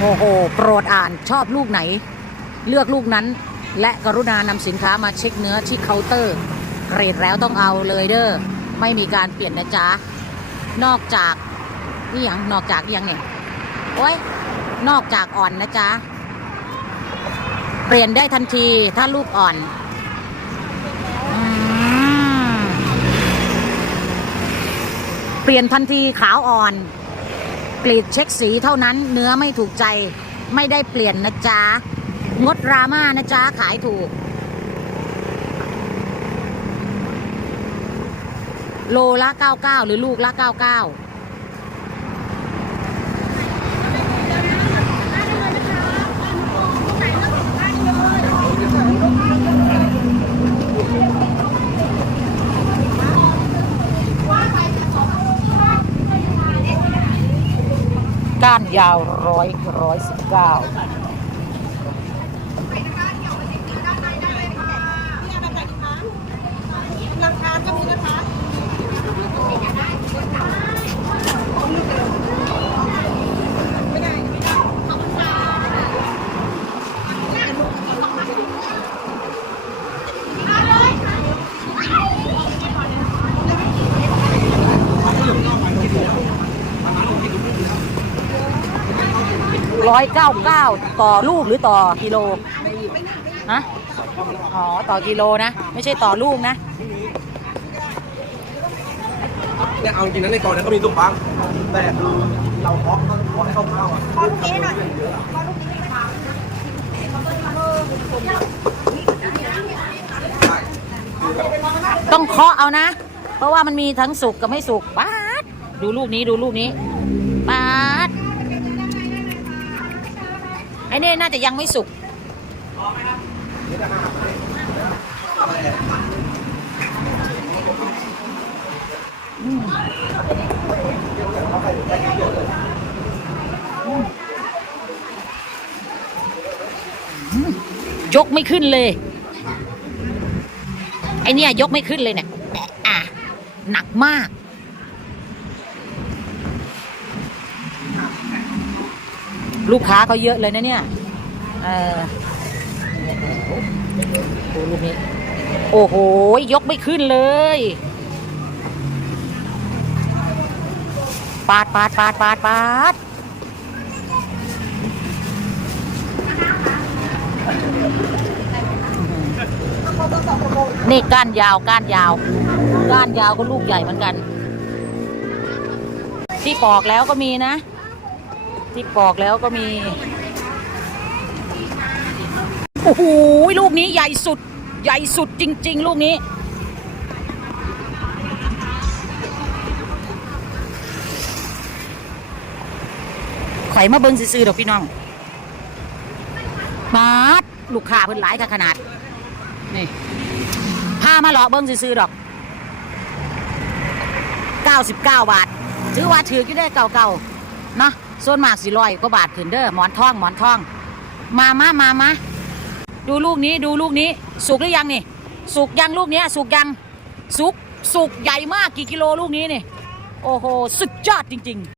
โอ้โห โปรดอ่านชอบลูกไหน เลือกลูกนั้น และกรุณานำสินค้ามาเช็คเนื้อที่เคาน์เตอร์เกรดแล้วต้องเอาเลยเด้อไม่มีการเปลี่ยนนะจ๊ะ นอกจากนี่ยังนอกจากนี่ยังเนี่ยโอ้ยนอกจากอ่อนนะจ๊ะ เปลี่ยนได้ทันทีถ้าลูกอ่อนอเปลี่ยนทันทีขาวอ่อน กรีดเช็คสีเท่านั้น เนื้อไม่ถูกใจไม่ได้เปลี่ยนนะจ๊ะ งดราม่านะจ๊ะ ขายถูก โลละ 99 หรือลูกละ 99 ก้านยาวร้อยร้อยสิบเก้ารา ร้อยเก้าเก้าต่อลูกหรือต่อกิโลฮะอ๋อ ต่อกิโลนะ ไม่ใช่ต่อลูกนะ เนี่ยเอาจริงนะในกองนั้นก็มีตุ้บ้างแต่เราเพาะเพาะให้เข้าข้าอะพอลูกนี้หน่อยพอลูกนี้ไม่มต้องเคาะเอานะ เพราะว่ามันมีทั้งสุกกับไม่สุกป๊าดดูลูกนี้ดูลูกนี้ป๊าด ไอ้นี่น่าจะยังไม่สุกยกไม่ขึ้นเลย ไอเนี่ยยกไม่ขึ้นเลยเนี่ยอะหนักมาก ลูกค้าเขาเยอะเลยนะเนี่ยเออดูลูกนี้ โอ้โห ยกไม่ขึ้นเลย ปาดปาดปาดปาดปาดนี่ก้านยาวก้านยาว ก้านยาวก็ลูกใหญ่เหมือนกัน ที่ปอกแล้วก็มีนะ ที่ปอกแล้วก็มี โอ้โหลูกนี้ใหญ่สุด ใหญ่สุดจริง ๆ ลูกนี้ ไข่มาเบิ้งซื้อๆดอกพี่น้องมาดลูกค้าเพิ่นหลายขนาด นี่พามาหลอเบิ้งซื้อๆดอก 99 บาท ถือว่าถืออยู่ได้เก่าๆเนาะ ส่วนมากสิร้อยก็บาทขึ้นเด้อหมอนทองหมอนทอง มามามามาดูลูกนี้ดูลูกนี้ สุกหรือยังนี่ สุกยังลูกเนี้ยสุกยังสุกสุกใหญ่มากกี่กิโลลูกนี้นี่ โอ้โห สุดยอดจริง ๆ